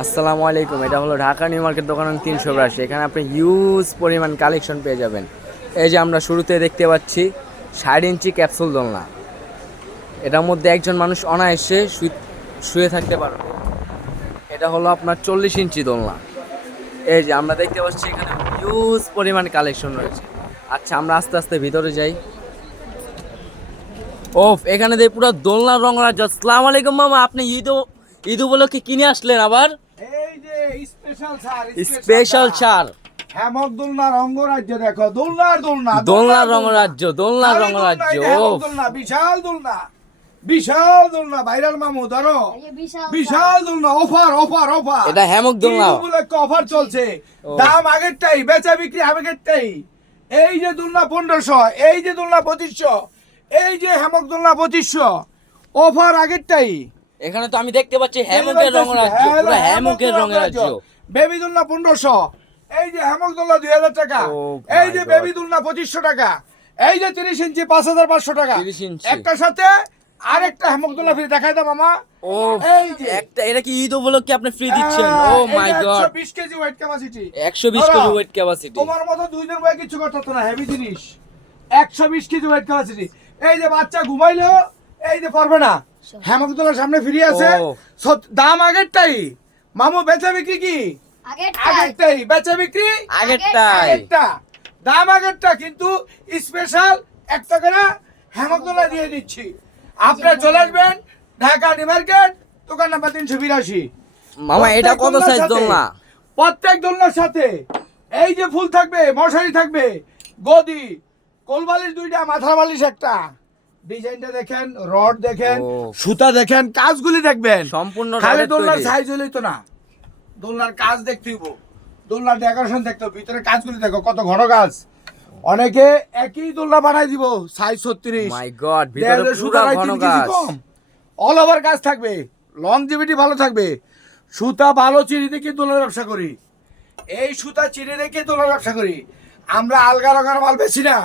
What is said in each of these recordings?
আসসালামু আলাইকুম। এটা হলো ঢাকা নিউ মার্কেট দোকান 382। এখানে আপনি হিউজ পরিমাণ কালেকশন পেয়ে যাবেন। এই যে আমরা শুরুতে দেখতে পাচ্ছি 60 ইঞ্চি ক্যাপসুল দোলনা। এটার মধ্যে একজন মানুষ অনায়াসে শুয়ে থাকতে পারবে। এটা হলো আপনার 40 ইঞ্চি দোলনা। এই যে আমরা দেখতে পাচ্ছি এখানে হিউজ পরিমাণ কালেকশন রয়েছে। আচ্ছা, আমরা আস্তে আস্তে ভিতরে যাই। ওফ, এখানে দিয়ে পুরো দোলনার রং রাজ্য। আসসালামু আলাইকুম মামা, আপনি ঈদ উপলক্ষে কিনে আসলেন আবার? এই যে স্পেশাল ছাড়, স্পেশাল ছাড়। হেমক দোলনার অঙ্গরাজ্য দেখো, দোলনার দোলনা, দোলনার রঙরাজ্য, দোলনার রঙরাজ্য। হেমক দোলনা, বিশাল দোলনা, বিশাল দোলনা, ভাইরাল মামু ধরো, বিশাল দোলনা, অফার অফার অফার। এটা হেমক দোলনা উপলক্ষে অফার চলছে, দাম আগেরটাই, বেচা বিক্রি আগেরটাই। এই যে দোলনা 1500, এই যে দোলনা 2500, এই যে হেমক দোলনা 2500, অফার আগেরটাই। এখানে তো আমি দেখতে পাচ্ছি হেমকের রঙরাজ্য, পুরো হেমকের রঙরাজ্য। বেবি দোলনা 1500, এই যে হেমক দোলনা 2000 টাকা, এই যে বেবি দোলনা 2500 টাকা, এই যে 30 ইঞ্চি 5500 টাকা। 30 ইঞ্চি একটার সাথে আরেকটা হেমক দোলনা ফ্রি দেখাই দাও মামা। ও, এই যে একটা, এটা কি ঈদ উপলক্ষে আপনি ফ্রি দিচ্ছেন? Oh my god, 120 KG weight capacity, 120 KG weight capacity. তোমার মতো দুই দিন বয়ে কিছু করতে হতো না, হেভি জিনিস। 120 কেজি ওয়েট ক্যাপাসিটি। এই যে বাচ্চা ঘুমাইলেও এই যে পারবে না, হেমক দোলনার সামনে ফ্রি আছে। দাম আগেরটাই মামু, বেচা বিক্রি কি আগেরটাই, বেচা বিক্রি আগেরটা, দাম আগেরটা, কিন্তু স্পেশাল একটা করে হেমক দোলনা দিয়ে দিচ্ছি। আপনারা চলে আসবেন ঢাকা নিউ মার্কেট, দোকান নাম্বার 382। মামা, এটা কত সাইজ দোলনা? প্রত্যেক দোলনার সাথে এই যে ফুল থাকবে, মশারি থাকবে, গদি, কোলবালিশ দুইটা, মাথা বালিশ একটা। ডিজাইনটা দেখেন, রড দেখেন, সুতা দেখেন, কাজগুলি দেখবেন। সম্পূর্ণ খালি রডের দোলনার তৈরি। সাইজ হলেই তো না, দোলনার কাজ দেখতে হইব, দোলনার ডেকোরেশন দেখতে হবে, ভিতরে কাজগুলি দেখো কত ঘন কাজ। অনেকে একই দোলনা বানাই দিব সাইজ 36, মাই গড, ভিতরে পুরো ঘন কাজ। অল ওভার কাজ থাকবে, লংজিভিটি ভালো থাকবে। সুতা ভালো চিনি দেখে দোলনার ব্যবসা করি, এই সুতা চিনি দেখে দোলনার ব্যবসা করি। আমরা আলগা রঙের মাল বেশি না,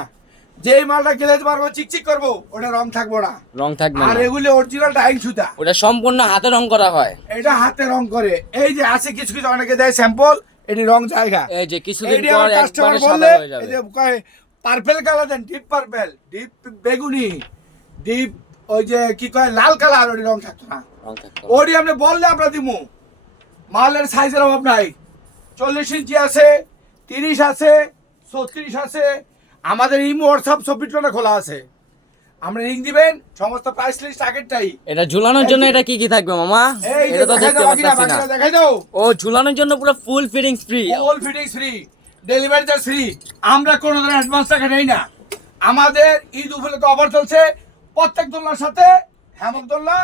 যেই মালটা গেলে পারবো চিকচিক করবো, ওটা রং থাকবো না, রং থাকবে আর না। এগুলি অরিজিনাল ডাইং সুতা, ওটা সম্পূর্ণ হাতে রং করা হয়। এটা হাতে রং করে। এই যে আছে কিছু কিছু, অনেকে দেয় স্যাম্পল, এটি রং জায়গা। এই যে কিছুদিন এটি পর আমার কাস্টমার একবারে সাদা বললে হয়ে যাবে। এই যে কয় পার্পল কালার দেন, ডিপ পার্পল, ডিপ বেগুনি, ডিপ ওই যে কি কয় লাল কালার, ওই রং থাকতো না। রং থাকতো। ওটি আপনি বললে আমরা দিমু। মালের সাইজের অভাব নাই, 40 ইঞ্চি আছে, 30 আছে, 36 আছে। আমাদের ইমো হোয়াটসঅ্যাপ 24 ঘন্টা খোলা আছে, আমরা লিঙ্ক দিবেন, সমস্ত প্রাইস লিস্ট আগেরটাই। এটা ঝুলানোর জন্য এটা কি কি থাকবে মামা? এই যে এটা তো দেখাই দেখতে দাও, বাকিরা পাচ্ছি না। বাকিরা দেখাই দাও। ও, ঝুলানোর জন্য পুরো full fittings free. Full fittings free, delivery charge free. আমরা কোনো ধরনের অ্যাডভান্স টাকা নেই না। আমাদের ঈদ উপলক্ষে অফার চলছে, প্রত্যেক দোলনার সাথে হেমক দোলনা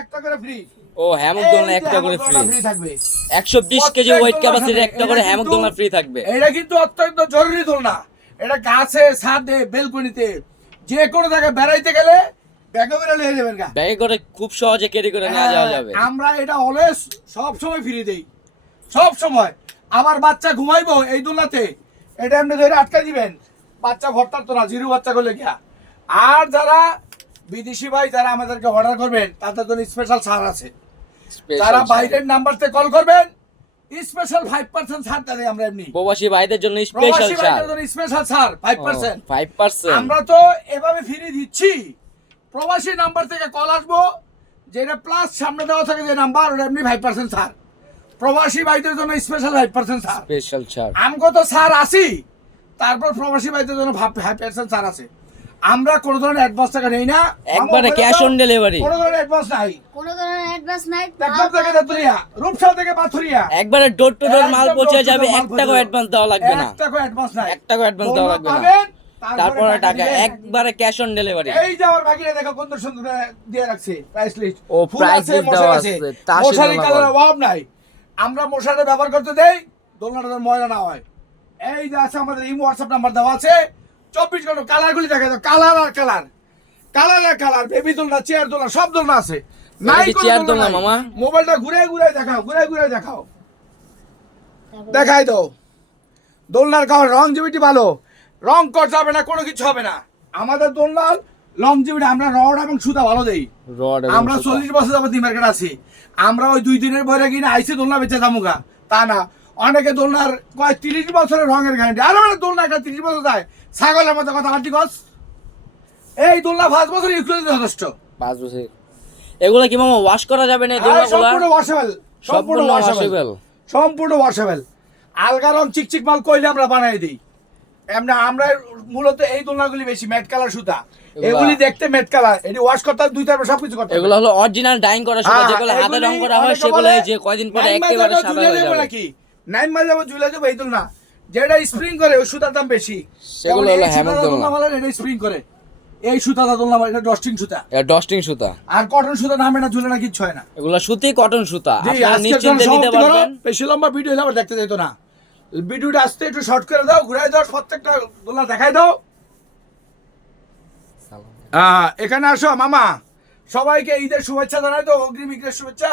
একটা করে ফ্রি। ও, হেমক দোলনা একটা করে ফ্রি থাকবে। 120 কেজি ওয়েট ক্যাপাসিটি একটা করে হেমক দোলনা ফ্রি থাকবে। এটা কিন্তু অত্যন্ত জরুরি দোলনা। এটা গাছে, ছাদে, বেলকনিতে, যে কোনো জায়গায় বেড়াইতে গেলে ব্যাগে করে নিয়ে যাবেন গা, ব্যাগে করে খুব সহজে ক্যারি করে নেওয়া যাওয়া যাবে। আমরা এটা অলওয়েজ সব সময় ফ্রি দেই, সব সময়। আমার বাচ্চা ঘুমাইবো এই দোলনাতে, এটা এমনি ধরে আটকা দিবেন, বাচ্চা ভর্তার তো না, জিরো বাচ্চা করলে গিয়া। আর যারা বিদেশি ভাই যারা আমাদেরকে অর্ডার করবেন, তাদের জন্য স্পেশাল ছাড় আছে। যারা বাইরের নাম্বার থেকে কল করবেন, স্পেশাল 5% ছাড় দেই আমরা। এমনি প্রবাসী ভাইদের জন্য স্পেশাল প্রবাসী ছাড়, ভাইদের জন্য স্পেশাল ছাড় 5%। 5%। আমরা তো এভাবে ফ্রি দিচ্ছি, প্রবাসী নাম্বার থেকে কল আসবো, যেটা প্লাস সামনে দেওয়া থাকে যে নাম্বার, ওটা এমনি 5% ছাড়। প্রবাসী ভাইদের জন্য স্পেশাল 5% ছাড়, স্পেশাল ছাড়। আমগো তো ছাড় আসি, তারপর প্রবাসী ভাইদের জন্য 5% ছাড় আছে। আমরা কোনো ধরনের অ্যাডভান্স টাকা নেই না, একবারে ক্যাশ অন ডেলিভারি। কোনো ধরনের অ্যাডভান্স নাই, কোনো ধরনের অ্যাডভান্স নাই। একদম থেকে দাতুরিয়া, রূপসা থেকে পাথুরিয়া, একবারে ডোর টু ডোর মাল একদম পৌঁছে door to যাবে, door মাল 1 টাকা পৌঁছে অ্যাডভান্স দেওয়া লাগবে না। 1 টাকা অ্যাডভান্স নাই, 1 টাকা অ্যাডভান্স দেওয়া লাগবে না, পাবেন, তারপরে টাকা দিবেন। একবারে ক্যাশ অন ডেলিভারি। এই যে আমার বাকিরা দেখো কত সুন্দর দিয়ে রাখছে প্রাইস লিস্ট। ও, প্রাইস লিস্ট দেওয়া আছে, তার মশারি সাথে কালার অভাব নাই। আমরা মশারি ব্যবহার করতে দেই, দোলনাটা যেন ময়লা না হয়। এই যে আছে আমাদের ইমো হোয়াটসঅ্যাপ নাম্বার দেওয়া আছে, 24 ঘন্টা কালারগুলি দেখা দাও, কালার আর কালার, কালার আর কালার। বেবি দোলনা, চেয়ার দোলনা, সব দোলনা আছে। নাই কি কোনো চেয়ার দোলনা দোলনা নাই। মামা? মোবাইলটা ঘুরে ঘুরে দেখাও, ঘুরে ঘুরে দেখাও, দেখাই দাও। দোলনার কালার রং জিবিটি ভালো, রং কর যাবে না, কোনো কিছু হবে না। আমাদের দোলনার লংজিভিটি আমরা রড এবং সুতা ভালো দেই। রড আমরা 40 বছর যাবত মার্কেট আছি। আমরা ওই 2 দিনের বইরে কিনে আইসি দোলনা বেচে দামুগা তা না। অনেকে দোলনার কয় 30 বছরের রঙের গ্যারান্টি। আরে মানে দোলনা একটা 30 বছর যায় ছাগলের মতো কথা বাটি গছ। এই দোলনা 5 বছর ইউজ করতে যথেষ্ট। 5 বছর। এগুলা কি মামা ওয়াশ করা যাবে না দোলনাগুলো? সম্পূর্ণ ওয়াশেবল, সম্পূর্ণ ওয়াশেবল, সম্পূর্ণ ওয়াশেবল। আলগা রং চিকচিক মাল কইলে আমরা বানাই দিই। এমনি আমরা মূলত এই দোলনাগুলি বেশি ম্যাট কালার সুতা, এগুলি দেখতে ম্যাট কালার, এটি ওয়াশ করতে হয় 2-3 বার সবকিছু করতে হয়। এগুলো হলো অরিজিনাল ডাইং করা সুতা, যেগুলো হাতে রং করা হয় সেগুলো এই যে কয়দিন পরে একেবারে সাদা হয়ে যাবে। নাকি 9 মাস যাবো ঝুলে দেবো এই দোলনা। যেটা স্প্রিং করে ওই সুতার দাম বেশি, সেগুলো হলো হ্যামক দোলনা। এটা স্প্রিং করে, এই সুতাটা দোলনা এটা ডস্টিং সুতা। এটা ডস্টিং সুতা। আর কটন সুতা নামে না, ঝুলে না কিচ্ছু হয় না। এগুলো সুতি কটন সুতা, জি, আপনারা আজকের নিশ্চিন্তে জন্য নিতে সমাপ্তি করো। পারবেন। বেশি লম্বা ভিডিও হলে আবার দেখতে যেত না। ভিডিওটা আসতে একটু শর্ট করে দাও, ঘুরাই দাও, প্রত্যেকটা দোলনা দেখাই দাও। এখানে আসো মামা, সবাইকে ঈদের শুভেচ্ছা জানাই তো, অগ্রিম ঈদের শুভেচ্ছা।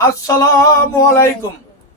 আসসালামু আলাইকুম।